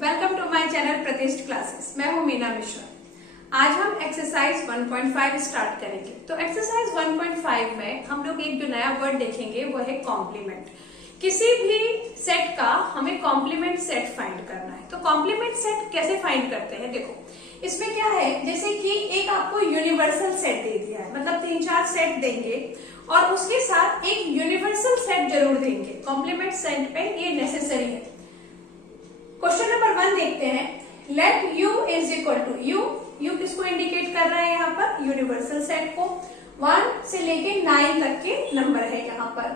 Welcome to my channel Pratishth classes. मैं हूं मीना मिश्रा। आज हम एक्सरसाइज 1.5 स्टार्ट करेंगे। तो एक्सरसाइज 1.5 में हम लोग एक जो नया वर्ड देखेंगे वो है कॉम्प्लीमेंट। किसी भी सेट का हमें कॉम्प्लीमेंट सेट फाइंड करना है। तो कॉम्प्लीमेंट सेट कैसे फाइंड करते हैं, देखो इसमें क्या है, जैसे कि एक आपको यूनिवर्सल सेट दे दिया है, मतलब 3-4 सेट देंगे और उसके साथ एक यूनिवर्सल सेट जरूर देंगे। कॉम्प्लीमेंट सेट पे ये नेसेसरी है। क्वेश्चन नंबर 1 देखते हैं। Let u is equal to U किसको इंडिकेट कर रहा है यहाँ पर, यूनिवर्सल सेट को। 1 से लेके 9 तक के नंबर है यहाँ पर,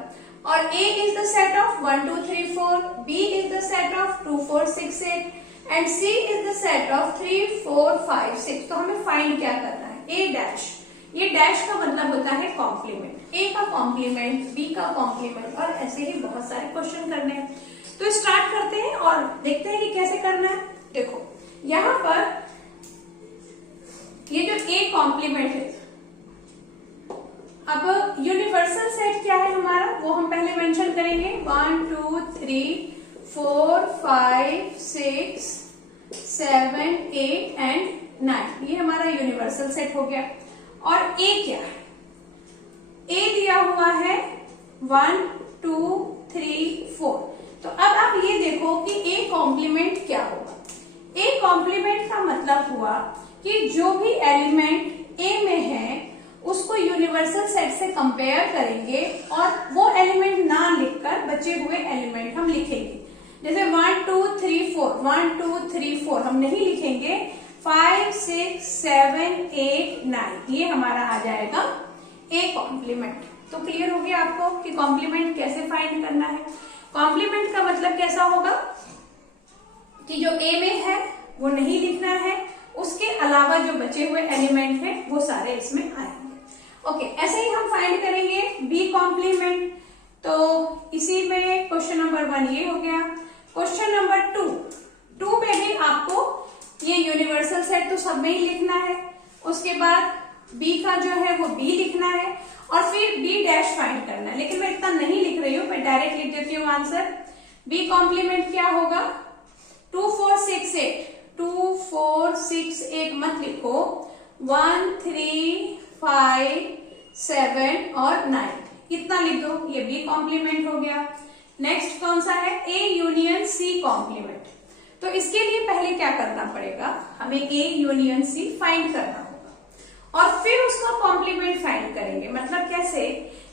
और a is the set of 1 2 3 4, b is the set of 2 4 6 8 and c is the set of 3 4 5 6। तो हमें फाइंड क्या करना है, a डैश। ये डैश का मतलब होता है कॉम्प्लीमेंट, a का कॉम्प्लीमेंट, b का कॉम्प्लीमेंट, और ऐसे ही बहुत सारे क्वेश्चन करने हैं। तो स्टार्ट करते हैं और देखते हैं कि कैसे करना है। देखो यहां पर ये जो a कॉम्प्लीमेंट है, अब यूनिवर्सल सेट क्या है हमारा वो हम पहले मेंशन करेंगे। 1 2 3 4 5 6 7 8 एंड 9, ये हमारा यूनिवर्सल सेट हो गया। और a क्या है, a दिया हुआ है 1 2 3 4। तो अब आप ये देखो कि a कॉम्प्लीमेंट क्या होगा। a कॉम्प्लीमेंट का मतलब हुआ कि जो भी एलिमेंट a में है उसको यूनिवर्सल सेट से कंपेयर करेंगे और वो एलिमेंट ना लिखकर बचे हुए एलिमेंट हम लिखेंगे। जैसे 1 2 3 4, 1 2 3 4 हम नहीं लिखेंगे, 5 6 7 8 9, ये हमारा आ जाएगा a कॉम्प्लीमेंट। तो क्लियर हो गया आपको कि कॉम्प्लीमेंट कैसे फाइंड करना है। कॉम्प्लीमेंट का मतलब कैसा होगा कि जो a में है वो नहीं लिखना है, उसके अलावा जो बचे हुए एलिमेंट हैं वो सारे इसमें आएंगे। ओके, ऐसे ही हम फाइंड करेंगे b कॉम्प्लीमेंट। तो इसी में क्वेश्चन नंबर 1 ये हो गया। क्वेश्चन नंबर 2 में भी आपको ये यूनिवर्सल सेट तो सब में ही लिखना है, उसके बाद b का जो है वो b लिखना है और फिर b डैश फाइंड करना है। लेकिन मैं इतना नहीं लिख रही हूँ, मैं डायरेक्ट लिख देती हूँ आंसर। b कॉम्प्लीमेंट क्या होगा, 2 4 6 8, 2 4 6 8 मत लिखो, 1 3 5 7 और 9 इतना लिख दो, ये b कॉम्प्लीमेंट हो गया। नेक्स्ट कौन सा है, a यूनियन c कॉम्प्लीमेंट। तो इसके लिए पहले क्या करना पड़ेगा, हमें a यूनियन c फाइंड करना होगा और फिर उसका कॉम्प्लीमेंट फाइंड करेंगे। मतलब कैसे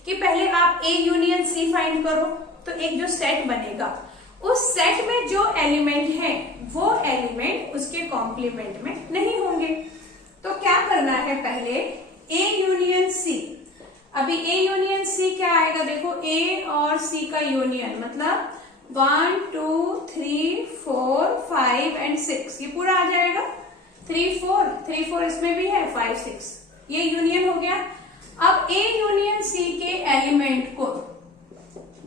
कि पहले आप a यूनियन c फाइंड करो तो एक जो सेट बनेगा उस सेट में जो एलिमेंट है वो एलिमेंट उसके कॉम्प्लीमेंट में नहीं होंगे। तो क्या करना है, पहले a यूनियन c। अभी a यूनियन c क्या आएगा, देखो a और c का यूनियन मतलब 1 2 3 4 5 एंड 6, ये पूरा आ जाएगा। 3 4 इसमें भी है, 5 6, ये यूनियन हो गया। अब a यूनियन c के एलिमेंट को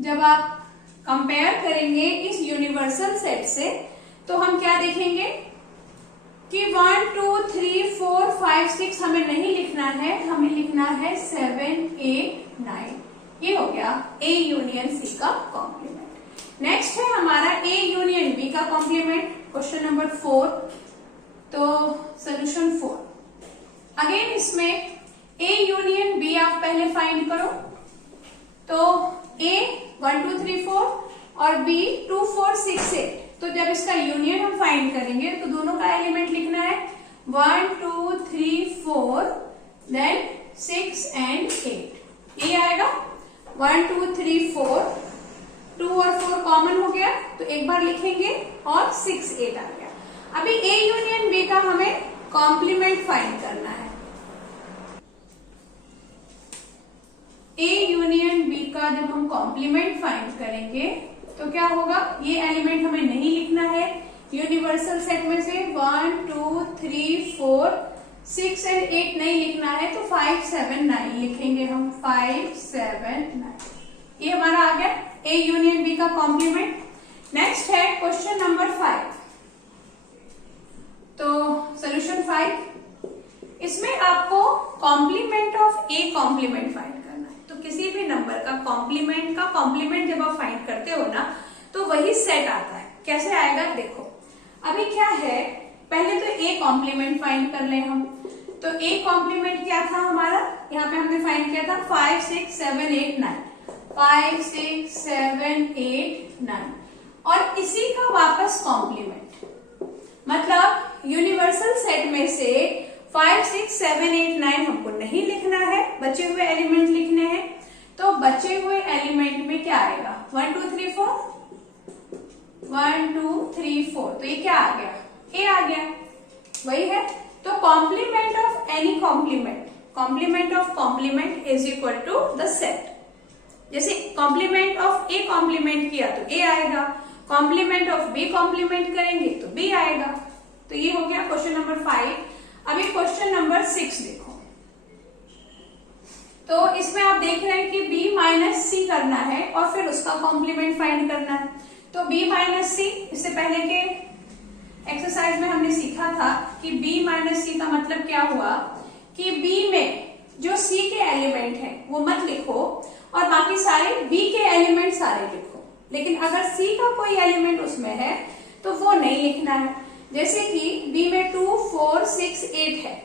जब आप कंपेयर करेंगे इस यूनिवर्सल सेट से तो हम क्या देखेंगे कि 1 2 3 4 5 6 हमें नहीं लिखना है, हमें लिखना है 7 8 9। ये हो गया a यूनियन c का कॉम्प्लीमेंट। नेक्स्ट है हमारा a यूनियन b का कॉम्प्लीमेंट, क्वेश्चन नंबर 4। तो सोल्यूशन 4 अगेन, इसमें a यूनियन b आप पहले फाइंड करो। तो a 1 2 3 4 और b 2 4 6 8। तो जब इसका यूनियन हम फाइंड करेंगे तो दोनों का एलिमेंट लिखना है 1 2 3 4 देन 6 एंड 8, ये आएगा 1 2 3 4, 2 और 4 कॉमन हो गया तो एक बार लिखेंगे और 6 8 आ गया। अभी a यूनियन b का हमें कॉम्प्लीमेंट फाइंड करना है। a यूनियन b का जब हम कॉम्प्लीमेंट फाइंड करेंगे तो क्या होगा, ये एलिमेंट हमें नहीं लिखना है यूनिवर्सल सेट में से 1 2 3 4 6 एंड 8 नहीं लिखना है, तो 5 7 9 लिखेंगे हम, 5 7 9, ये हमारा आ गया a यूनियन b का कॉम्प्लीमेंट। नेक्स्ट है क्वेश्चन नंबर 5। तो सोल्यूशन 5, इसमें आपको complement of a complement find करना है। तो किसी भी नंबर का कॉम्प्लीमेंट जब आप फाइंड करते हो ना तो वही सेट आता है। कैसे आएगा देखो, अभी क्या है, पहले तो ए कॉम्प्लीमेंट फाइंड कर ले हम। तो ए कॉम्प्लीमेंट क्या था हमारा, यहाँ पे हमने फाइंड किया था 5 6 7 8 9, 5 6 7 8 9, और इसी का वापस कॉम्प्लीमेंट, मतलब यूनिवर्सल सेट में से 5 6 7 8 9 हमको नहीं लिखना है, बचे हुए एलिमेंट लिखने हैं। तो बचे हुए एलिमेंट में क्या आएगा, 1 2 3 4, 1 2 3 4, तो ये क्या आ गया, ए आ गया, वही है। तो complement of any complement, complement of complement is equal to the set. जैसे कॉम्प्लीमेंट ऑफ ए कॉम्प्लीमेंट किया तो ए आएगा, कॉम्प्लीमेंट ऑफ बी कॉम्प्लीमेंट करेंगे तो बी आएगा। तो ये हो गया क्वेश्चन नंबर 5। अभी क्वेश्चन नंबर 6 देखो। तो इसमें आप देख रहे हैं कि b माइनस सी करना है और फिर उसका कॉम्प्लीमेंट फाइंड करना है। तो b माइनस सी, इससे पहले के एक्सरसाइज में हमने सीखा था कि b माइनस सी का मतलब क्या हुआ कि b में जो c के एलिमेंट हैं वो मत लिखो और बाकी सारे b के एलिमेंट सारे लिखो, लेकिन अगर c का कोई एलिमेंट उसमें है तो वो नहीं लिखना है। जैसे कि b में 2 4 6 8 है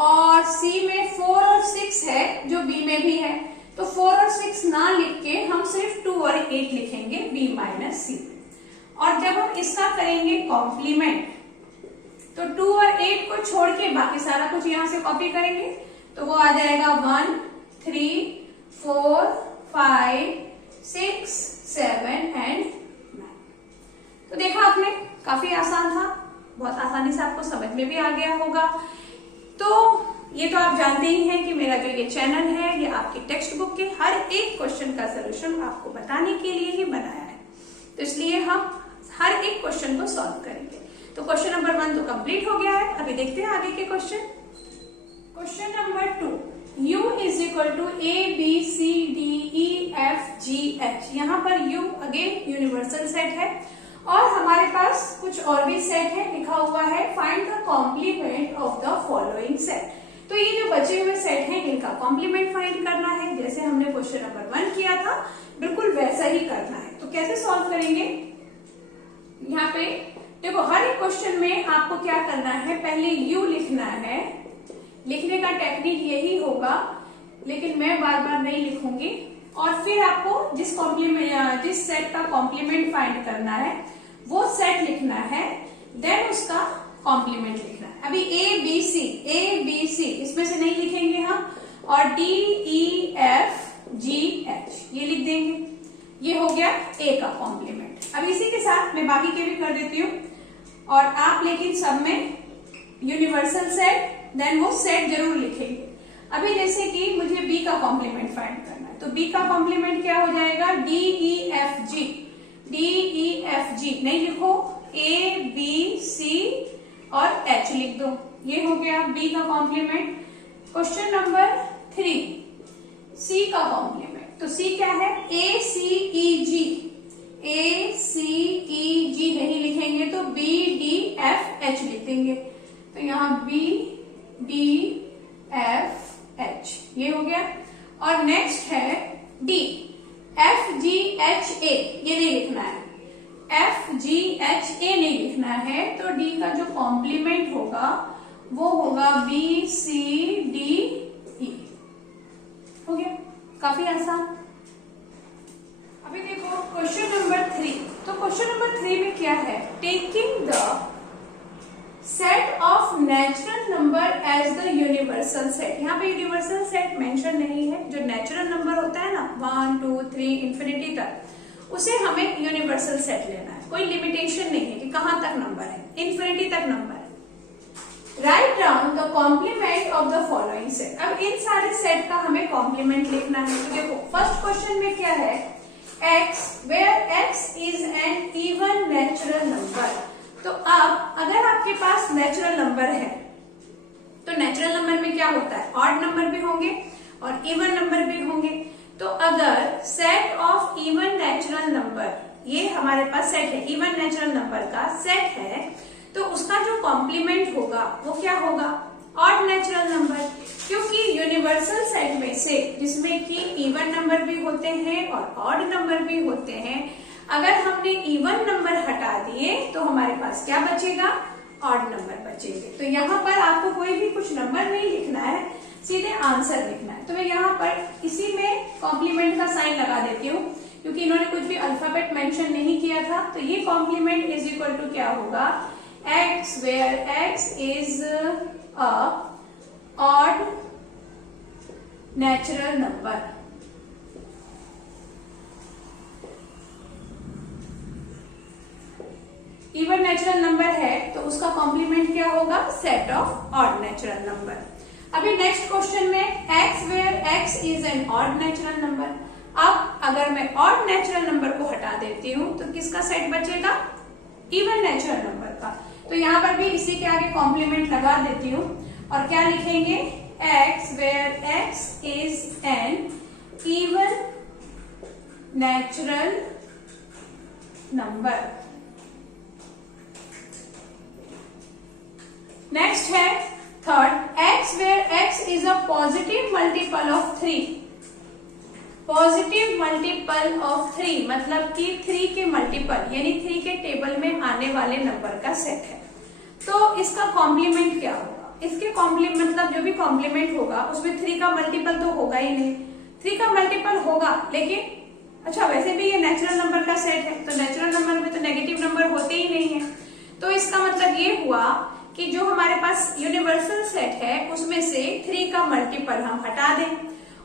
और c में 4 और 6 है जो b में भी है, तो 4 और 6 ना लिख के हम सिर्फ 2 और 8 लिखेंगे b माइनस सी। और जब हम इसका करेंगे कॉम्प्लीमेंट तो 2 और 8 को छोड़ के बाकी सारा कुछ यहां से कॉपी करेंगे तो वो आ जाएगा 1 3 4 5 6 7 एंड 9। तो देखा आपने, काफी आसान था, बहुत आसानी से आपको समझ में भी आ गया होगा। तो ये तो आप जानते ही हैं कि मेरा जो ये चैनल है ये आपकी टेक्स्ट बुक के हर एक क्वेश्चन का सलूशन आपको बताने के लिए ही बनाया है, तो इसलिए हम हर एक क्वेश्चन को सॉल्व करेंगे। तो क्वेश्चन नंबर 1 तो कंप्लीट हो गया है। अभी देखते हैं आगे के question. Question number 2, u is equal to A B C D E F G H. यहाँ पर u अगेन यूनिवर्सल सेट है और हमारे पास कुछ और भी सेट है, लिखा हुआ है find the complement of the following set. तो ये जो बचे हुए सेट हैं इनका कॉम्प्लीमेंट फाइंड करना है, जैसे हमने क्वेश्चन नंबर 1 किया था बिल्कुल वैसा ही करना है। तो कैसे सॉल्व करेंगे, यहाँ पे देखो हर एक क्वेश्चन में आपको क्या करना है, पहले u लिखना है। लिखने का टेक्निक यही होगा, लेकिन मैं बार बार नहीं लिखूंगी। और फिर आपको जिस सेट का कॉम्प्लीमेंट फाइंड करना है वो सेट लिखना है, देन उसका कॉम्प्लीमेंट लिखना है। अभी ए बी सी इसमें से नहीं लिखेंगे हम, और D E F G H ये लिख देंगे। ये हो गया ए का कॉम्प्लीमेंट। अब इसी के साथ मैं बाकी के भी कर देती हूँ, और आप लेकिन सब में यूनिवर्सल सेट देन वो सेट जरूर लिखेंगे। अभी जैसे कि मुझे बी का कॉम्प्लीमेंट फाइंड करना है, तो बी का कॉम्प्लीमेंट क्या हो जाएगा, डी ई एफ जी नहीं लिखो, ए बी सी और एच लिख दो, ये हो गया बी का कॉम्प्लीमेंट। क्वेश्चन नंबर 3, सी का कॉम्प्लीमेंट। तो सी क्या है, ए सी ई जी नहीं लिखेंगे तो बी डी एफ एच लिख देंगे। तो यहाँ बी डी एफ एच ये हो गया। और नेक्स्ट है D, F G H A ये नहीं लिखना है, एफ जी एच ए नहीं लिखना है। तो डी का जो कॉम्प्लीमेंट होगा वो होगा बी सी डी ई। हो गया, काफी आसान। अभी देखो क्वेश्चन नंबर 3। तो क्वेश्चन नंबर 3 में क्या है, taking the set of natural number as the universal set. यहाँ पे यूनिवर्सल सेट मेंशन नहीं है, जो नेचुरल नंबर होता है ना 1 2 3 इंफिनिटी तक, उसे हमें यूनिवर्सल सेट लेना है। कोई लिमिटेशन नहीं है कि कहां तक नंबर है, इंफिनिटी तक नंबर है। Write down the complement of the following set. अब इन सारे सेट का हमें कॉम्प्लीमेंट लिखना है। तो देखो फर्स्ट क्वेश्चन में क्या है, x where x is an even natural number। तो अब अगर आपके पास नेचुरल नंबर है तो नेचुरल नंबर में क्या होता है, ऑड नंबर भी होंगे और इवन नंबर भी होंगे। तो अगर set of even natural number, ये हमारे पास सेट है, इवन नेचुरल नंबर का सेट है, तो उसका जो कॉम्प्लीमेंट होगा वो क्या होगा, ऑड नेचुरल नंबर। क्योंकि यूनिवर्सल सेट में से जिसमें कि इवन नंबर भी होते हैं और ऑड नंबर भी होते हैं, अगर हमने इवन नंबर हटा दिए तो हमारे पास क्या बचेगा, ऑड नंबर बचेंगे। तो यहाँ पर आपको कोई भी कुछ नंबर नहीं लिखना है, सीधे आंसर लिखना है। तो मैं यहाँ पर इसी में कॉम्प्लीमेंट का साइन लगा देती हूँ, क्योंकि इन्होंने कुछ भी अल्फाबेट मेंशन नहीं किया था। तो ये कॉम्प्लीमेंट इज इक्वल टू क्या होगा, x where x is a odd natural number. Even natural number है तो उसका कॉम्प्लीमेंट क्या होगा, set of odd natural number. अभी नेक्स्ट क्वेश्चन में x where x is an odd natural number. अब अगर मैं ऑड नेचुरल नंबर को हटा देती हूं तो किसका सेट बचेगा, इवन नेचुरल नंबर का। तो यहाँ पर भी इसी के आगे कॉम्प्लीमेंट लगा देती हूँ और क्या लिखेंगे, x where x is an even natural number. Next है third, x where x is a positive multiple of 3। Positive multiple of 3 मतलब कि 3 के मल्टीपल यानी 3 के टेबल में आने वाले नंबर का सेट है। तो इसका कॉम्प्लीमेंट क्या होगा, इसके कॉम्प्लीमेंट मतलब जो भी कॉम्प्लीमेंट होगा उसमें 3 का मल्टीपल तो होगा ही नहीं। 3 का मल्टीपल होगा लेकिन अच्छा वैसे भी ये नेचुरल नंबर का सेट है, तो नेचुरल नंबर में तो नेगेटिव नंबर होते ही नहीं है। तो इसका मतलब ये हुआ कि जो हमारे पास यूनिवर्सल सेट है उसमें से 3 का मल्टीपल हम हटा दें,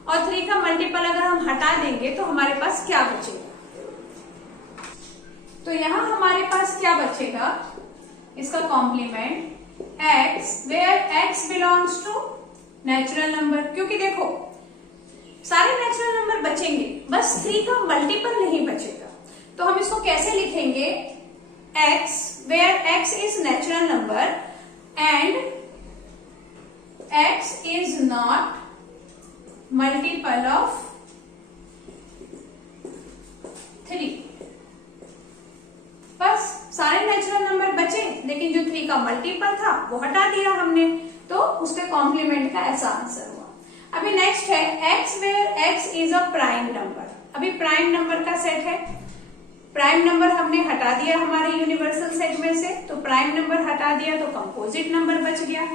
और 3 का मल्टीपल अगर हम हटा देंगे तो हमारे पास क्या बचेगा, तो यहाँ हमारे पास क्या बचेगा, इसका complement x where x belongs to natural number. क्योंकि देखो सारे नेचुरल नंबर बचेंगे, बस 3 का मल्टीपल नहीं बचेगा। तो हम इसको कैसे लिखेंगे, x where x is natural number and x is not multiple of 3। बस सारे नेचुरल नंबर बचे लेकिन जो 3 का मल्टीपल था वो हटा दिया हमने, तो उसके कॉम्प्लीमेंट का ऐसा आंसर हुआ। अभी नेक्स्ट है x where x is a prime number. अभी प्राइम नंबर का सेट है, प्राइम नंबर हमने हटा दिया हमारे यूनिवर्सल सेट में से, तो प्राइम नंबर हटा दिया तो कंपोजिट नंबर बच गया।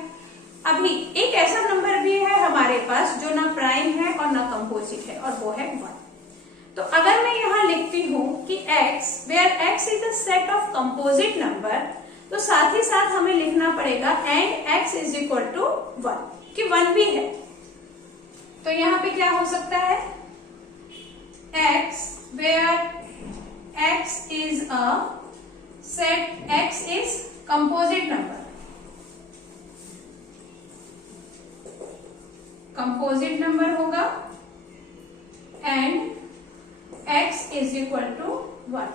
अभी एक ऐसा नंबर भी है हमारे पास जो ना प्राइम है और ना कंपोजिट है, और वो है 1। तो अगर मैं यहाँ लिखती हूँ कि x where x is the set of composite number, तो साथ ही साथ हमें लिखना पड़ेगा and x is equal to 1 कि 1 भी है। तो यहाँ पे क्या हो सकता है, x where x is a set, x is composite number, composite number होगा and x is equal to 1,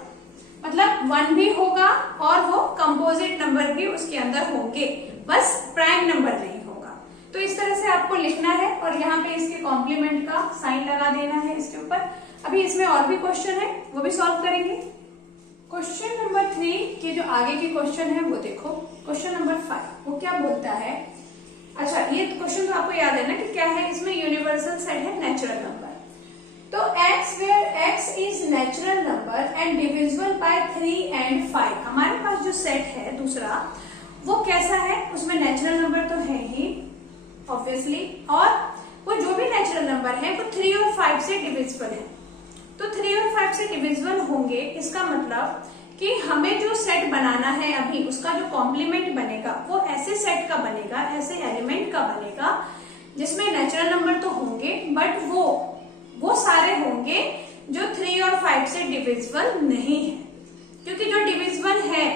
मतलब 1 भी होगा और वो कंपोजिट नंबर भी उसके अंदर होंगे, बस प्राइम नंबर नहीं होगा। तो इस तरह से आपको लिखना है और यहाँ पे इसके कॉम्प्लीमेंट का साइन लगा देना है इसके ऊपर। अभी इसमें और भी क्वेश्चन है वो भी सॉल्व करेंगे। क्वेश्चन नंबर 3 के जो आगे के क्वेश्चन है वो देखो, क्वेश्चन नंबर 5 वो क्या बोलता है। अच्छा ये क्वेश्चन तो आपको याद है ना कि क्या है, इसमें यूनिवर्सल सेट है नेचुरल नंबर। तो x where x is natural number and divisible by 3 and 5। हमारे पास जो सेट है दूसरा वो कैसा है, उसमें नेचुरल नंबर तो है ही ऑब्वियसली, और वो जो भी नेचुरल नंबर है वो 3 और 5 से डिविजिबल है। तो 3 और 5 से डिविजिबल होंगे, इसका मतलब कि हमें जो सेट बनाना है अभी उसका जो कॉम्प्लीमेंट बनेगा वो ऐसे सेट का बनेगा, ऐसे एलिमेंट का बनेगा जिसमें नेचुरल नंबर तो होंगे बट वो सारे होंगे जो 3 और 5 से डिविजिबल नहीं है, क्योंकि जो डिविजिबल है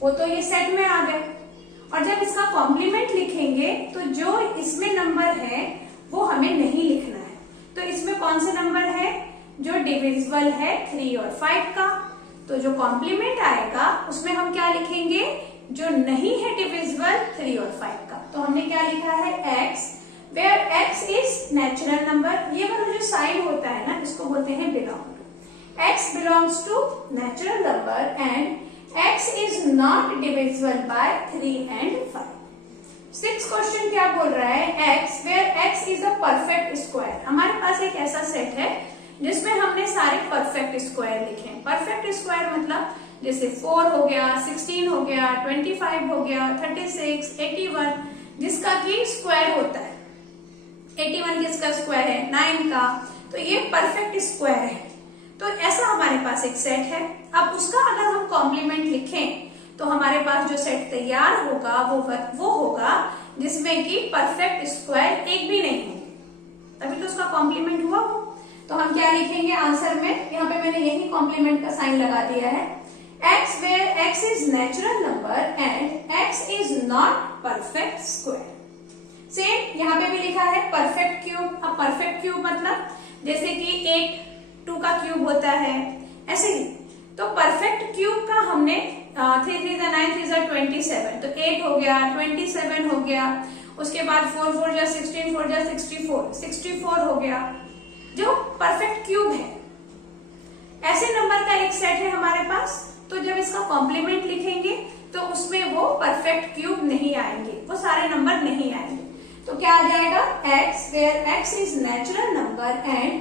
वो तो ये सेट में आ गए। और जब इसका कॉम्प्लीमेंट लिखेंगे तो जो इसमें नंबर है वो हमें नहीं लिखना है। तो इसमें कौन से नंबर है, जो डिविजिबल है 3 और 5 का, तो जो कॉम्प्लीमेंट आएगा उसमें हम क्या लिखेंगे, जो नहीं है डिविजिबल 3 और 5 का। तो हमने क्या लिखा है, x where x is natural number. ये वाला जो साइन होता है ना इसको बोलते हैं belong. x belongs to natural number and x is not divisible by 3 and 5। 6th question क्या बोल रहा है, x where x is a perfect square. हमारे पास एक ऐसा सेट है जिसमें हमने सारे परफेक्ट स्क्वायर लिखे हैं। परफेक्ट स्क्वायर मतलब जैसे 4 हो गया, 16 हो गया, 25 हो गया, 36, 81, जिसका की स्क्वायर होता है। 81 किसका स्क्वायर है? 9 का। तो ये परफेक्ट स्क्वायर है। तो ऐसा हमारे पास एक सेट है। अब उसका अगर हम कॉम्प्लीमेंट लिखें तो हमारे पास जो सेट तैयार होगा वो होगा जिसमें कि परफेक्ट स्क्वायर एक भी नहीं है, तभी तो उसका कॉम्प्लीमेंट हुआ वो। तो हम क्या लिखेंगे आंसर में? यहाँ पे मैंने यही कॉम्प्लीमेंट का साइन लगा दिया है। x where x is natural number and x is not perfect square। Same यहाँ पे भी लिखा है परफेक्ट क्यूब। अब परफेक्ट क्यूब मतलब जैसे कि 8 2 का क्यूब होता है, ऐसे ही। तो परफेक्ट क्यूब का हमने 3 3 9 3 27, तो 8 हो गया, 27 हो गया, उसके बाद 4 4 जा 16, 4 जा 64, 64 हो गया, जो परफेक्ट क्यूब है। ऐसे नंबर का एक सेट है हमारे पास। तो जब इसका कॉम्प्लीमेंट लिखेंगे तो उसमें वो परफेक्ट क्यूब नहीं आएंगे, वो सारे नंबर नहीं आएंगे। तो क्या आ जाएगा? x where x is natural number and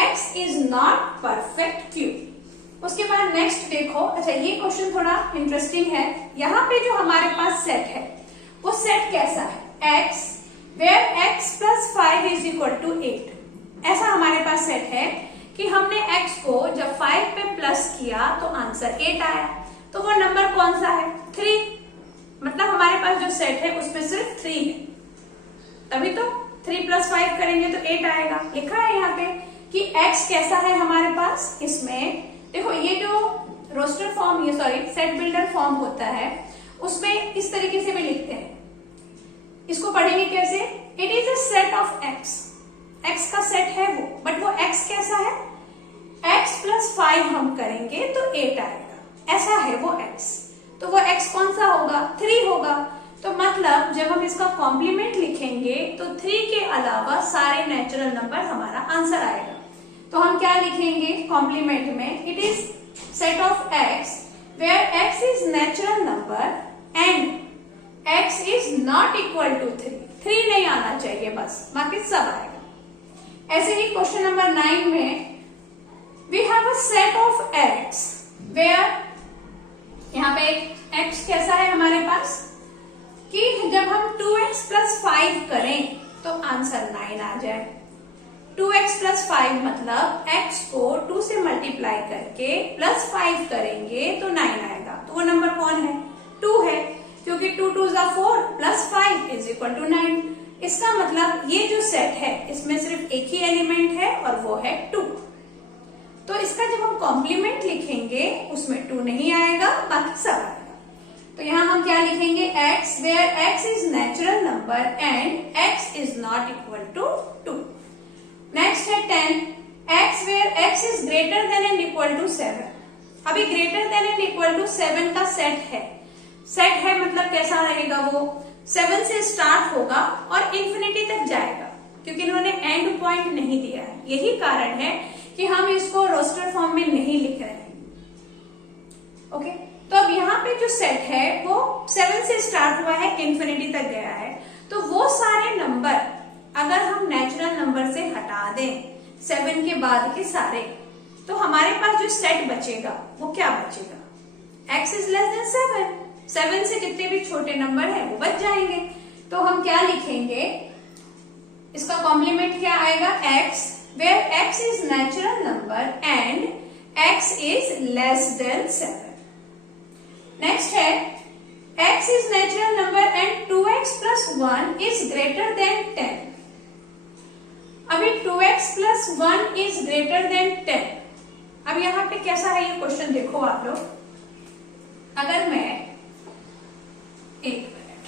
x is not perfect cube। उसके बाद नेक्स्ट देखो। अच्छा, ये क्वेश्चन थोड़ा इंटरेस्टिंग है। यहाँ पे जो हमारे पास सेट है वो सेट कैसा है? x where x plus 5 is equal to 8। ऐसा हमारे पास सेट है कि हमने x को जब 5 पे प्लस किया तो आंसर 8 आया। तो वो नंबर कौन सा है? 3। मतलब हमारे पास जो सेट है उसमें सिर्फ 3 है, तभी तो 3 + 5 करेंगे तो 8 आएगा। लिखा है यहाँ पे कि x कैसा है हमारे पास। इसमें देखो, ये जो रोस्टर फॉर्म, ये सॉरी सेट बिल्डर फॉर्म होता है, उसमें इस तरीके से भी लिखते हैं। इसको पढ़ेंगे कैसे? It is a set of x। x का सेट है वो, बट वो x कैसा है? x + 5 हम करेंगे तो 8 आएगा, ऐसा है वो x। तो वो x कौन सा होगा? 3 होगा। तो मतलब जब हम इसका कॉम्प्लीमेंट लिखेंगे तो 3 के अलावा सारे नेचुरल नंबर हमारा आंसर आएगा। तो हम क्या लिखेंगे कॉम्प्लीमेंट में? It is set of x where x is natural number and x is not equal to 3। 3 नहीं आना चाहिए बस, बाकी सब आएगा। ऐसे ही क्वेश्चन नंबर 9 में we have a set of x where यहाँ पे x कैसा है हमारे पास कि जब हम 2x + 5 करें तो आंसर 9 आ जाए। 2x + 5 मतलब x को 2 से मल्टीप्लाई करके +5 करेंगे तो 9 आएगा। तो वो नंबर कौन है? 2 है, क्योंकि 2 2 = 4 + 5 = 9। इसका मतलब ये जो सेट है इसमें सिर्फ एक ही एलिमेंट है और वो है 2। तो इसका जब हम कॉम्प्लीमेंट लिखेंगे उसमें 2 नहीं आएगा, बाकी सब आएगा। तो यहाँ हम क्या लिखेंगे? x where x is natural number and x is not equal to 2। Next है 10, x where x is greater than and equal to 7। अभी greater than and equal to 7 का सेट है। सेट है मतलब कैसा रहेगा वो? 7 से स्टार्ट होगा और इंफिनिटी तक जाएगा, क्योंकि इन्होंने एंड पॉइंट नहीं दिया है। यही कारण है कि हम इसको रोस्टर फॉर्म में नहीं लिख रहे हैं। ओके, तो अब यहाँ पे जो सेट है वो 7 से स्टार्ट हुआ है, इंफिनिटी तक गया है। तो वो सारे नंबर अगर हम नेचुरल नंबर से हटा दें 7 के बाद के सारे, तो हमारे पास जो सेट बचेगा वो क्या बचेगा? x is less than 7। 7 से जितने भी छोटे नंबर है वो बच जाएंगे। तो हम क्या लिखेंगे? इसका कॉम्प्लीमेंट क्या आएगा? x where x is natural number and x is less than 7। Next है x is natural number and 2x + 1 is greater than 10। अभी 2x + 1 is greater than 10। अब यहाँ पे कैसा है ये क्वेश्चन देखो आप लोग। अगर मैं एक मिनट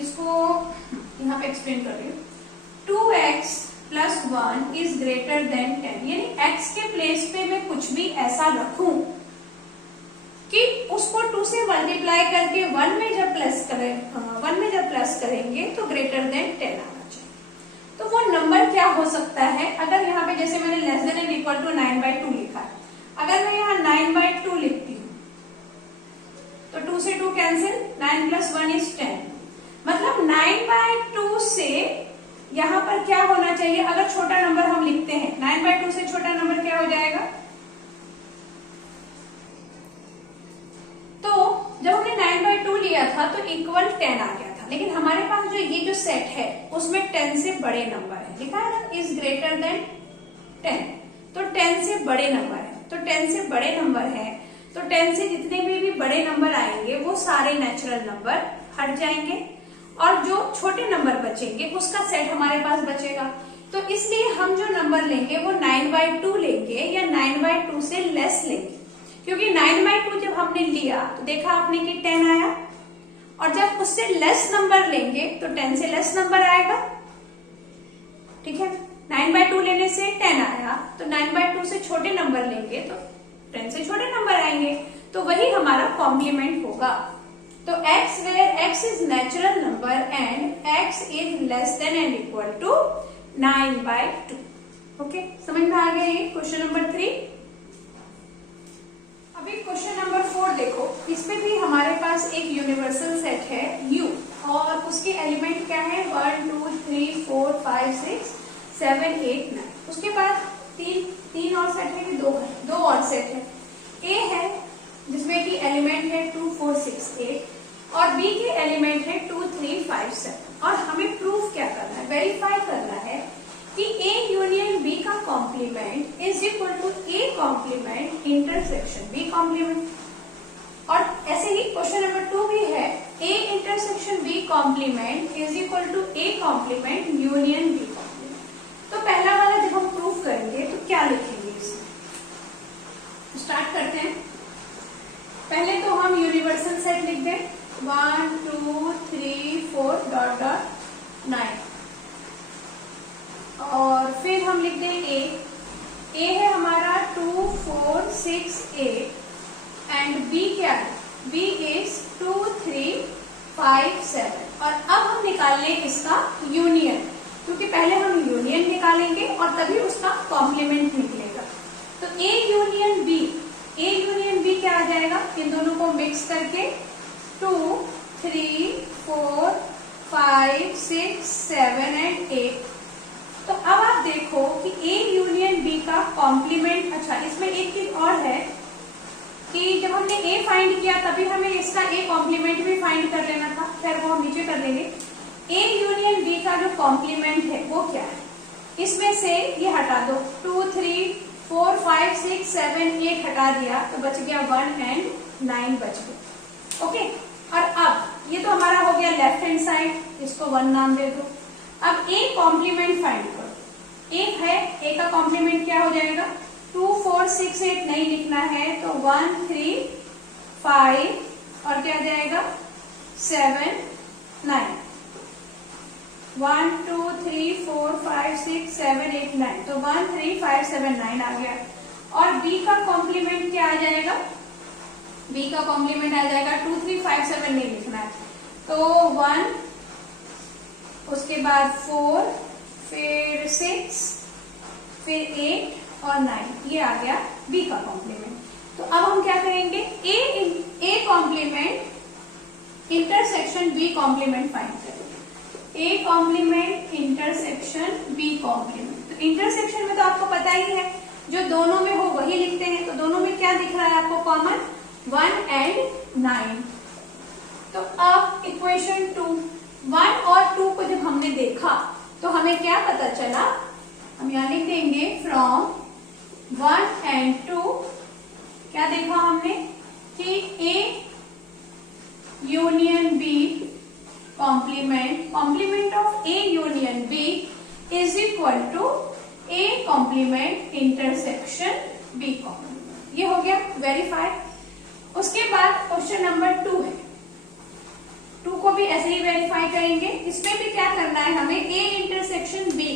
इसको यहाँ पे एक्सप्लेन कर रही हूँ। 2x + 1 is greater than 10, यानी x के प्लेस पे मैं कुछ भी ऐसा रखूं कि उसको 2 से मल्टीप्लाई करके 1 में जब प्लस करेंगे तो ग्रेटर देन 10 आना चाहिए। तो वो नंबर क्या हो सकता है? अगर यहाँ पे जैसे मैंने less than and equal to 9/2 लिखा है, अगर मैं यहाँ 9/2 लिखती हूँ तो 2 से 2 कैंसिल, 9 + 1 is 10। मतलब 9/2 से यहाँ पर क्या होना चाहिए, अगर छोटा नंबर हम लिखते हैं 9/2 से छोटा नंबर क्या हो जाएगा, तो जब हमने 9/2 लिया था तो इक्वल 10 आ गया था, लेकिन हमारे पास जो ये जो सेट है उसमें 10 से बड़े नंबर है, लिखा है ना इज ग्रेटर देन 10, तो 10 से बड़े नंबर है, तो 10 से बड़े नंबर है, तो 10 से जितने भी बड़े नंबर आएंगे वो सारे नेचुरल नंबर हट जाएंगे और जो छोटे नंबर बचेंगे उसका सेट हमारे पास बचेगा। तो इसलिए हम जो नंबर लेंगे वो 9/2 लेंगे या 9/2 से लेस लेंगे, क्योंकि 9/2 जब हमने लिया तो देखा आपने कि 10 आया, और जब उससे लेस नंबर लेंगे तो 10 से लेस नंबर आएगा, ठीक है। 9/2 लेने से 10 आया, तो 9/2 से छोटे नंबर लेंगे तो 10 से छोटे नंबर आएंगे, तो वही हमारा कॉम्प्लीमेंट होगा। तो x where x is natural number and x is less than and equal to 9/2। Okay, समझ में आ गया ये क्वेश्चन नंबर 3। अभी क्वेश्चन नंबर 4 देखो, इसमें भी हमारे पास एक यूनिवर्सल सेट है U और उसके एलिमेंट क्या है 1 2 3 4 5 6 7 8 9। उसके बाद तीन और सेट है कि दो और सेट है। A है जिसमें कि एलिमेंट है 2 4 6 8 और B के एलिमेंट है 2 3 5 7। और हमें प्रूफ क्या करना है, वेरीफाई करना है कि A यूनियन B का complement is equal to A complement intersection B complement. और ऐसे ही क्वेश्चन नंबर 2 भी है A intersection B complement is equal to A complement union B complement. तो पहला वाला जब हम प्रूफ करेंगे तो क्या लिखेंगे इसमें, स्टार्ट करते हैं। पहले तो हम यूनिवर्सल सेट लिख दें 1 2 3 4 डॉट डॉट 9 और फिर हम लिख दें A है हमारा 2 4 6 8 एंड B क्या है, B इज 2 3 5 7। और अब हम निकाल लें इसका यूनियन, क्योंकि पहले हम यूनियन निकालेंगे और तभी उसका कॉम्प्लीमेंट निकलेगा। तो A यूनियन B क्या आ जाएगा, इन दोनों को मिक्स करके 2 3 4 5 6 7 एंड 8। तो अब आप देखो कि A यूनियन B का कॉम्प्लीमेंट, अच्छा इसमें एक चीज और है कि जब हमने A फाइंड किया तभी हमें इसका A कॉम्प्लीमेंट भी फाइंड कर लेना था, खैर वो हम नीचे कर लेंगे। A यूनियन B का जो कॉम्प्लीमेंट है वो क्या है, इसमें से ये हटा दो 2 3 4 5 6 7 8 हटा दिया तो बच गया 1 एंड 9 बच गए। ओके, और अब ये तो हमारा हो गया लेफ्ट हैंड साइड, इसको 1 नाम दे दो। अब A कॉम्प्लीमेंट फाइंड करो, A है, A का कॉम्प्लीमेंट क्या हो जाएगा 2 4 6 8 नहीं लिखना है तो 1 3 5 और क्या जाएगा 7 9। 1 2 3 4 5 6 7 8 9, तो 1 3 5 7 9 आ गया। और B का कॉम्प्लीमेंट क्या आ जाएगा, B का कॉम्प्लीमेंट आ जाएगा 2 3 5 7 नहीं लिखना है तो 1, उसके बाद 4, फिर 6, फिर 8 और 9, ये आ गया B का कॉम्प्लीमेंट। तो अब हम क्या करेंगे, A complement intersection B complement find करेंगे। A complement intersection B complement, तो इंटरसेक्शन में तो आपको पता ही है जो दोनों में हो वही लिखते हैं, तो दोनों में क्या दिख रहा है आपको कॉमन 1 एंड 9। तो अब इक्वेशन 2, 1 और 2 को जब हमने देखा तो हमें क्या पता चला, हम यहाँ लिख देंगे फ्रॉम 1 एंड 2 क्या देखा हमने कि A union B complement of A union B is equal to A complement intersection B complement. ये हो गया वेरीफाई। उसके बाद क्वेश्चन नंबर 2 है, 2 को भी ऐसे ही वेरीफाई करेंगे। इसमें भी क्या करना है, हमें A इंटरसेक्शन B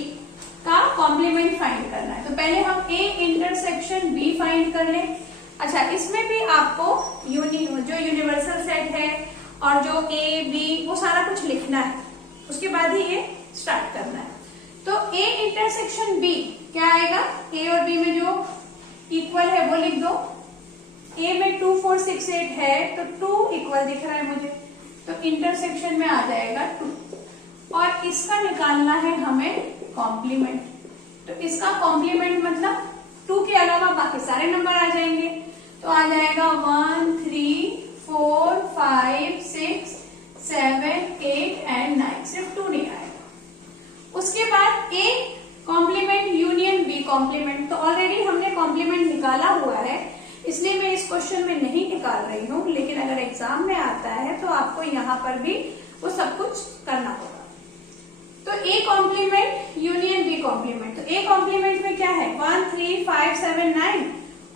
का कॉम्प्लीमेंट फाइंड करना है। तो पहले हम A इंटरसेक्शन B फाइंड कर लें। अच्छा, इसमें भी आपको जो यूनिवर्सल सेट है और जो A B वो सारा कुछ लिखना है, उसके बाद ही ये स्टार्ट करना है। तो A इंटरसेक्शन B क्या आएगा, A और B में जो इक्वल है वो लिख दो। A में 2 4 6 8 है तो 2 इक्वल दिख रहा है मुझे, तो इंटरसेक्शन में आ जाएगा 2। और इसका निकालना है हमें कॉम्प्लीमेंट। तो इसका कॉम्प्लीमेंट मतलब 2 के अलावा बाकी सारे नंबर आ जाएंगे। तो आ जाएगा 1 3 4 5 6 7 8 एंड 9, सिर्फ 2 नहीं आएगा। उसके बाद A complement union B complement, तो ऑलरेडी हमने कॉम्प्लीमेंट निकाला हुआ है, इसलिए मैं इस क्वेश्चन में नहीं निकाल रही हूँ, लेकिन अगर एग्जाम में आता है तो आपको यहाँ पर भी वो सब कुछ करना होगा। तो A complement union B complement, तो ए कॉम्प्लीमेंट में क्या है 1 3 5 7 9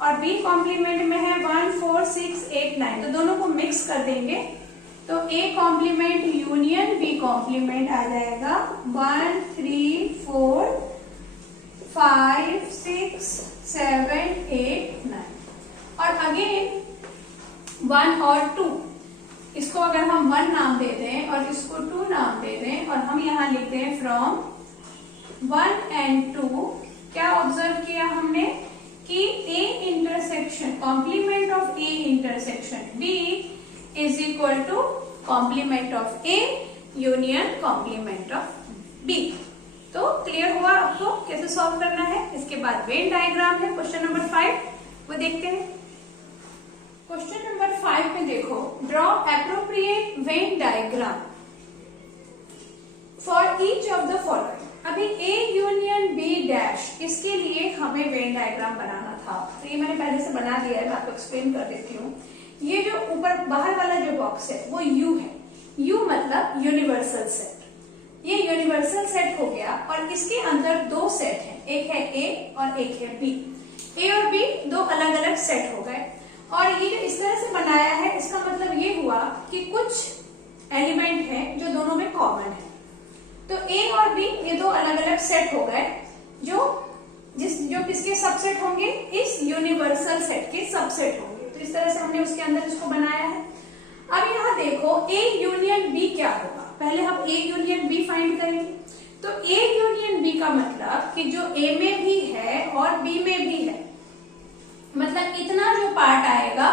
और बी कॉम्प्लीमेंट में है 1 4 6 8 9, तो दोनों को मिक्स कर देंगे तो A complement union B complement आ जाएगा 1 3 4 5 6 7 8 9। और अगेन 1 और 2, इसको अगर हम 1 नाम दे दें और इसको 2 नाम दे दें और हम यहाँ लिख दें फ्रॉम 1 एंड 2, क्या ऑब्जर्व किया हमने कि A intersection complement of A intersection B is equal to complement of A union complement of B. तो क्लियर हुआ आपको कैसे सॉल्व करना है। इसके बाद वेन डायग्राम है क्वेश्चन नंबर 5, वो देखते हैं। क्वेश्चन नंबर 5 में देखो, draw appropriate Venn diagram for each of the following. अभी ए यूनियन बी डैश, इसके लिए हमें वेन डायग्राम बनाना था, तो ये मैंने पहले से बना दिया है, मैं आपको एक्सप्लेन कर देती हूँ। ये जो ऊपर बाहर वाला जो बॉक्स है वो यू है, यू मतलब यूनिवर्सल सेट। ये यूनिवर्सल सेट हो गया और इसके अंदर 2 सेट हैं, एक है ए और एक है बी। ए और बी 2 अलग अलग सेट हो गए और ये जो इस तरह से बनाया है, इसका मतलब ये हुआ कि कुछ एलिमेंट हैं जो दोनों में कॉमन है। तो ए और बी ये 2 अलग अलग सेट हो गए जो किसके सबसेट होंगे, इस यूनिवर्सल सेट के सबसेट होंगे। तो इस तरह से हमने उसके अंदर इसको बनाया है। अब यहाँ देखो ए यूनियन बी क्या होगा, पहले हम ए यूनियन बी फाइंड करेंगे। तो ए यूनियन बी का मतलब कि जो ए में भी है और बी में भी है, मतलब इतना जो पार्ट आएगा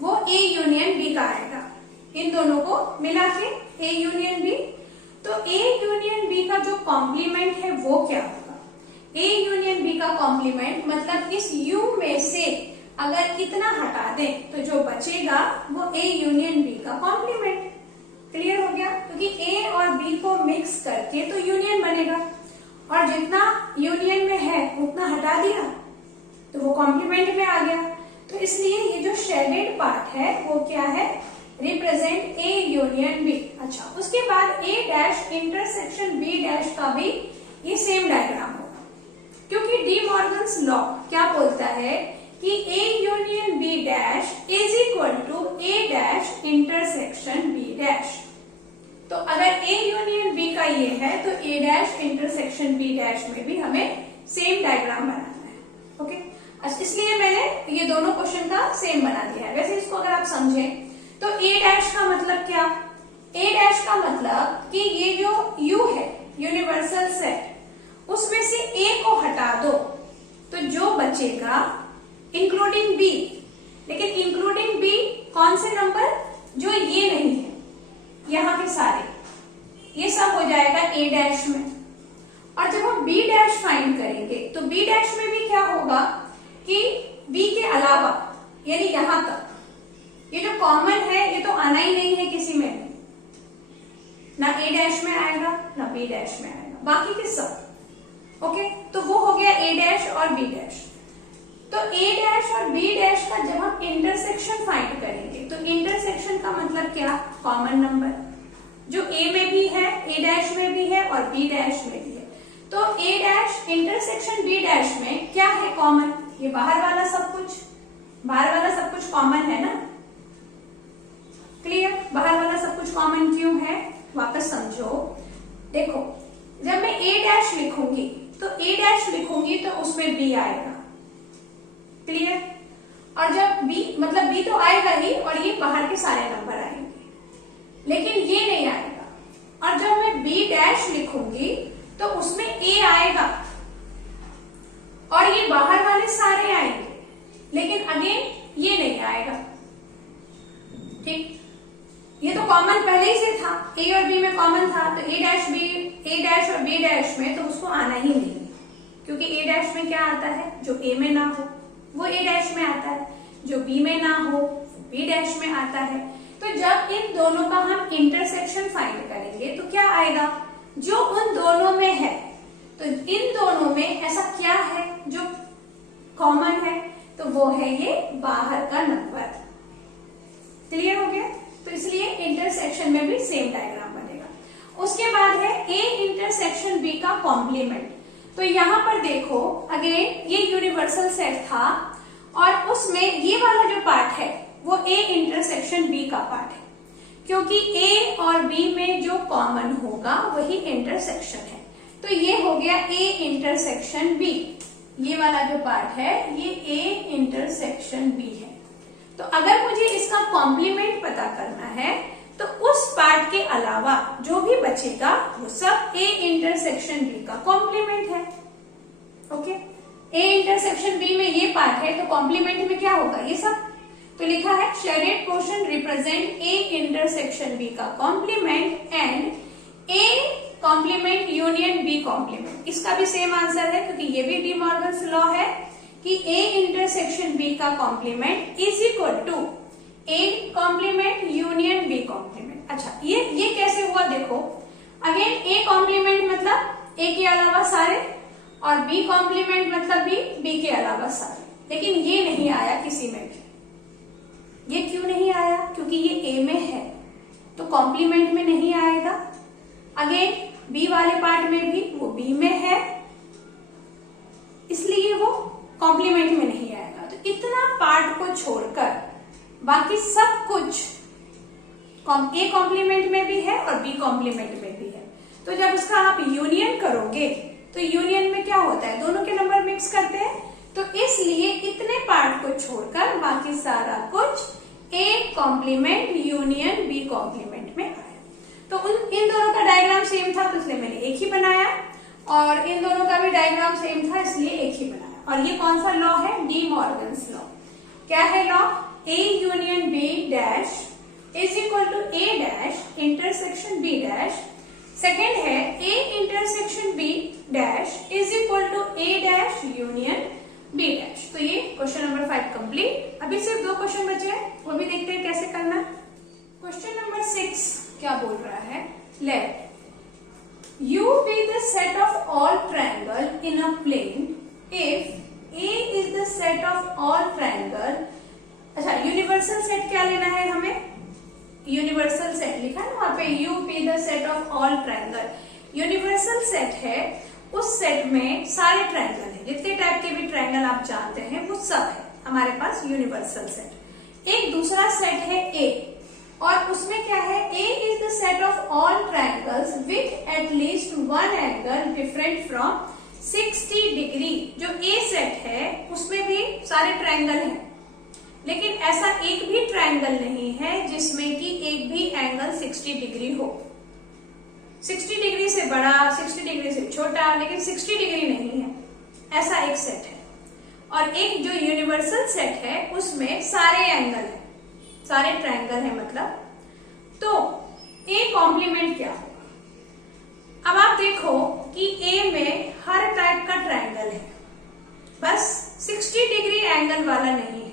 वो ए यूनियन बी का आएगा, इन दोनों को मिला के ए यूनियन बी। तो ए यूनियन बी का जो कॉम्प्लीमेंट है वो क्या होगा, ए यूनियन बी का कॉम्प्लीमेंट मतलब इस यू में से अगर इतना हटा दें तो जो बचेगा वो ए यूनियन बी का कॉम्प्लीमेंट। क्लियर हो गया, क्योंकि ए और बी को मिक्स करके तो यूनियन बनेगा और जितना यूनियन में है उतना हटा दिया तो वो कॉम्प्लीमेंट में आ गया। तो इसलिए ये जो शेडेड पार्ट है वो क्या है, रिप्रेजेंट ए यूनियन बी। अच्छा, उसके बाद ए डैश इंटरसेक्शन बी डैश का भी ये सेम डायग्राम होगा, क्योंकि डी मॉर्गन्स लॉ क्या बोलता है कि A union B dash is equal to A dash intersection B dash. तो अगर ए यूनियन बी का ये है तो A dash intersection B dash में भी हमें सेम डायग्राम बनाना है। ओके, इसलिए मैंने ये दोनों क्वेश्चन का सेम बना दिया है। वैसे इसको अगर आप समझें तो ए डैश का मतलब क्या, ए डैश का मतलब कि ये जो यू है यूनिवर्सल सेट, उसमें से ए को हटा दो तो जो बचेगा इंक्लूडिंग बी, लेकिन इंक्लूडिंग बी कौन से नंबर, जो ये नहीं है, यहाँ के सारे, ये सब हो जाएगा ए डैश में। और जब हम बी डैश फाइंड करेंगे तो बी डैश में भी क्या होगा कि बी के अलावा यानी यहां तक ये जो कॉमन है ये तो आना ही नहीं है किसी में भी, ना ए डैश में आएगा ना बी डैश में आएगा, बाकी के सब। ओके, तो वो हो गया ए डैश और बी डैश। तो ए डैश और बी डैश का जब हम इंटरसेक्शन फाइंड करेंगे तो इंटरसेक्शन का मतलब क्या, कॉमन नंबर जो ए में भी है, ए डैश में भी है और बी डैश में भी है। तो A dash intersection B dash में क्या है कॉमन, ये बाहर वाला सब कुछ कॉमन है ना। क्लियर, बाहर वाला सब कुछ कॉमन क्यों है, वापस समझो। देखो, जब मैं ए डैश लिखूंगी तो ए डैश लिखूंगी तो उसमें बी आएगा। क्लियर, और जब बी मतलब बी तो आएगा ही और ये बाहर के सारे नंबर आएंगे, लेकिन ये नहीं आएगा। और जब मैं बी डैश लिखूंगी तो उसमें ए आएगा और ये बाहर वाले सारे आएंगे, लेकिन अगेन ये नहीं आएगा। ठीक, ये तो कॉमन पहले ही से था, ए और बी में कॉमन था, तो ए डैश और बी डैश में तो उसको आना ही नहीं, क्योंकि ए डैश में क्या आता है, जो ए में ना हो वो ए डैश में आता है, जो बी में ना हो वो बी डैश में आता है। तो जब इन दोनों का हम इंटरसेक्शन फाइंड करेंगे तो क्या आएगा, जो उन दोनों में है, तो इन दोनों में ऐसा क्या है जो कॉमन है, तो वो है ये बाहर का नंबर। क्लियर हो गया? तो इसलिए इंटरसेक्शन में भी सेम डायग्राम बनेगा। उसके बाद है ए इंटरसेक्शन बी का कॉम्प्लीमेंट। तो यहां पर देखो अगेन ये यूनिवर्सल सेट था और उसमें ये वाला जो पार्ट है वो ए इंटरसेक्शन बी का पार्ट है, क्योंकि ए और बी में जो कॉमन होगा वही इंटरसेक्शन है। तो ये हो गया ए इंटरसेक्शन बी, ये वाला जो पार्ट है ये ए इंटरसेक्शन बी है। तो अगर मुझे इसका कॉम्प्लीमेंट पता करना है तो उस पार्ट के अलावा जो भी बचेगा वो सब ए इंटरसेक्शन बी का कॉम्प्लीमेंट है। ओके, ए इंटरसेक्शन बी में ये पार्ट है तो कॉम्प्लीमेंट में क्या होगा, ये सब। तो लिखा है shaded portion represent A intersection B का complement and A complement union B complement. इसका भी सेम आंसर है क्योंकि ये भी डी मॉर्गन्स लॉ है कि ए इंटरसेक्शन बी का complement is equal to A complement union B complement. अच्छा, ये कैसे हुआ देखो, अगेन ए कॉम्प्लीमेंट मतलब ए के अलावा सारे और बी कॉम्प्लीमेंट मतलब बी के अलावा सारे, लेकिन ये नहीं आया किसी में भी। ये क्यों नहीं आया, क्योंकि ये ए में है तो कॉम्प्लीमेंट में नहीं आएगा। अगेन बी वाले पार्ट में भी वो बी में है इसलिए वो कॉम्प्लीमेंट में नहीं आएगा। तो इतना पार्ट को छोड़कर बाकी सब कुछ ए कॉम्प्लीमेंट में भी है और बी कॉम्प्लीमेंट में भी है। तो जब उसका आप यूनियन करोगे तो यूनियन में क्या होता है, दोनों के नंबर मिक्स करते हैं, तो इसलिए इतने पार्ट को छोड़कर बाकी सारा कुछ A complement union B complement में आया। तो इन दोनों का डायग्राम सेम था तो इसलिए मैंने एक ही बनाया, और इन दोनों का भी डायग्राम सेम था इसलिए एक ही बनाया। और ये कौन सा लॉ है, डी मॉर्गन्स लॉ। क्या है law, A union B dash is equal to A dash intersection B dash. Second है A intersection B dash is equal to A dash union B dash. तो ये क्वेश्चन नंबर 5 कंप्लीट। अभी सिर्फ 2 question बचे हैं, वो भी देखते हैं कैसे करना है। क्वेश्चन नंबर 6 क्या बोल रहा है, late U be the set of all triangle in a plane if A is the set of all triangle। अच्छा, यूनिवर्सल सेट क्या लेना है हमें, यूनिवर्सल सेट लिखा है वहां पे U be the set of all triangle। Universal set है, उस सेट में सारे ट्रायंगल है, जितने टाइप के भी ट्रायंगल आप जानते हैं वो सब है हमारे पास यूनिवर्सल सेट। एक दूसरा सेट है A, और उसमें क्या है, A is the set of all triangles with at least one angle different from 60 degree. जो A सेट है उसमें भी सारे ट्रायंगल हैं, लेकिन ऐसा एक भी ट्रायंगल नहीं है जिसमें कि एक भी एंगल 60 डिग्री हो। 60 डिग्री से बड़ा, 60 डिग्री से छोटा, लेकिन 60 डिग्री नहीं है, ऐसा एक सेट है। और एक जो यूनिवर्सल सेट है उसमें सारे एंगल है, सारे ट्रायंगल है मतलब। तो ए कॉम्प्लीमेंट क्या होगा, अब आप देखो कि ए में हर टाइप का ट्रायंगल है, बस 60 डिग्री एंगल वाला नहीं है,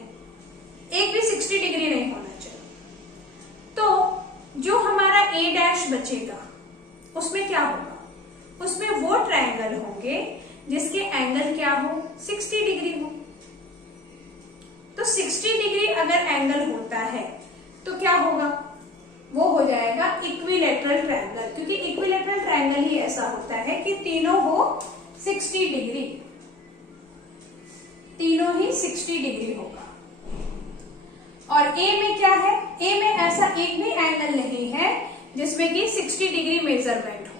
एक भी 60 डिग्री नहीं होना चाहिए। तो जो हमारा ए डैश बचेगा उसमें क्या होगा, उसमें वो ट्रायंगल होंगे जिसके एंगल क्या हो, 60 डिग्री हो। तो 60 डिग्री अगर एंगल होता है तो क्या होगा, वो हो जाएगा इक्विलेटरल ट्रायंगल, क्योंकि इक्विलेटरल ट्रायंगल ही ऐसा होता है कि तीनों हो 60 डिग्री, तीनों ही 60 डिग्री होगा। और ए में क्या है, ए में ऐसा एक भी एंगल नहीं है जिसमें कि 60 डिग्री मेजरमेंट हो,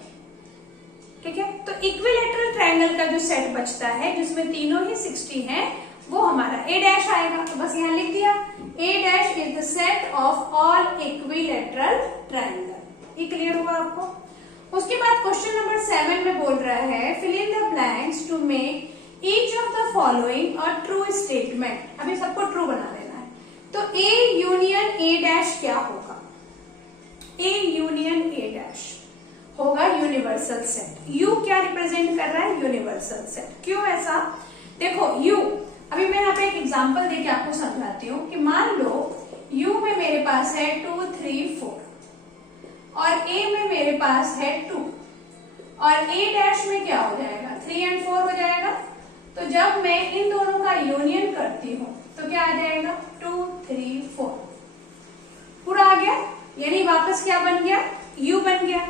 ठीक है। तो इक्विलेटरल ट्रायंगल का जो सेट बचता है जिसमें तीनों ही 60 हैं, वो हमारा ए डैश आएगा। तो बस यहां लिख दिया, A dash is the set of all equilateral triangle. ये क्लियर हुआ आपको। उसके बाद क्वेश्चन नंबर 7 में बोल रहा है fill in the blanks to make each of the following a true statement. अभी सबको ट्रू बना लेना है। तो ए यूनियन ए डैश क्या होगा, ए यूनियन ए डैश होगा यूनिवर्सल सेट। यू क्या रिप्रेजेंट कर रहा है? Universal set. क्यों ऐसा? देखो यू, अभी मैं यहाँ पे एक एग्जांपल देके आपको समझाती हूँ कि मान लो यू में मेरे पास है 2, 3, 4 और ए में मेरे पास है 2 और ए डैश में क्या हो जाएगा? 3 और 4 हो जाएगा। तो जब मैं इन दोनों का यूनियन करती हूँ तो क्या आ जाएगा? 2, 3, 4 पूरा आ गया, यानी वापस क्या बन गया? यू बन गया।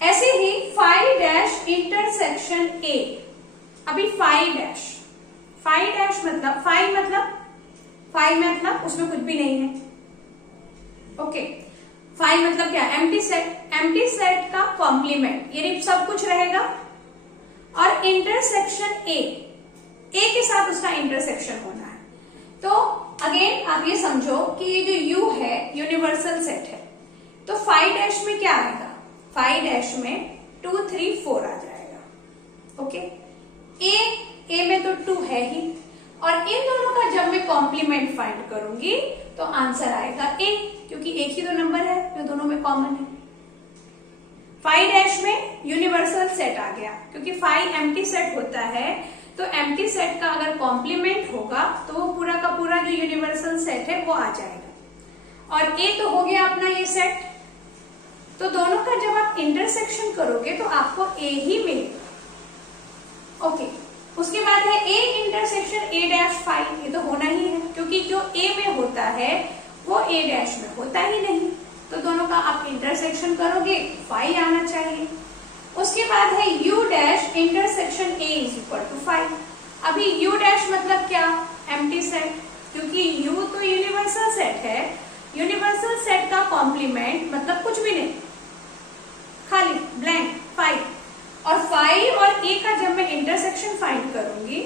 ऐसे ही 5 डैश इंटरसेक्शन ए। अभी 5 डैश मतलब 5 मतलब उसमें कुछ भी नहीं है। ओके, 5 मतलब क्या? एम्प्टी सेट का कॉम्प्लीमेंट, यानी सब कुछ रहेगा और इंटरसेक्शन ए के साथ उसका इंटरसेक्शन होना है। तो अगेन आप ये समझो कि ये जो यू है यूनिवर्सल सेट है, तो 5 डैश में क्या आएगा? 5 डैश में 2, 3, 4 आ जाएगा। ओके, ए में तो 2 है ही, और इन दोनों का जब मैं कॉम्प्लीमेंट फाइंड करूंगी तो आंसर आएगा ए, क्योंकि एक ही तो नंबर है जो दोनों में कॉमन है। 5 डैश में यूनिवर्सल सेट आ गया, क्योंकि 5 एम्प्टी सेट होता है, तो एम्प्टी सेट का अगर कॉम्प्लीमेंट होगा तो वो पूरा का पूरा जो यूनिवर्सल सेट है वो आ जाएगा। और ए तो हो गया अपना ये सेट, तो दोनों का जब आप इंटरसेक्शन करोगे तो आपको ए ही मिलेगा। ओके, उसके बाद है ए इंटरसेक्शन ए डैश 5, ये तो होना ही है, क्योंकि जो ए में होता है वो ए डैश में होता ही नहीं, तो दोनों का आप इंटरसेक्शन करोगे 5 आना चाहिए। उसके बाद है U dash intersection A is equal to 5। अभी यू डैश मतलब क्या? एम्प्टी सेट, क्योंकि यू तो यूनिवर्सल सेट है, यूनिवर्सल सेट का कॉम्प्लीमेंट मतलब कुछ भी नहीं, खाली ब्लैंक 5, और 5 और ए का जब मैं इंटरसेक्शन फाइंड करूंगी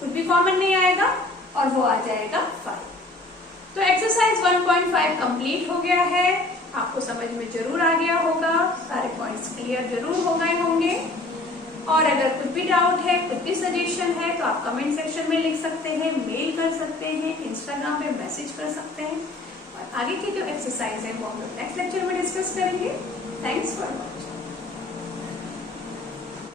कुछ भी कॉमन नहीं आएगा और वो आ जाएगा 5। तो एक्सरसाइज 1.5 कंप्लीट हो गया है, आपको समझ में जरूर आ गया होगा, सारे पॉइंट्स क्लियर जरूर हो गए होंगे। और अगर कुछ भी डाउट है, कुछ भी सजेशन है तो आप कमेंट सेक्शन में लिख सकते हैं, मेल कर सकते हैं, इंस्टाग्राम पे मैसेज कर सकते हैं, और आगे की जो एक्सरसाइज है वो हम लोग नेक्स्ट लेक्चर में डिस्कस करेंगे। Thanks for watching.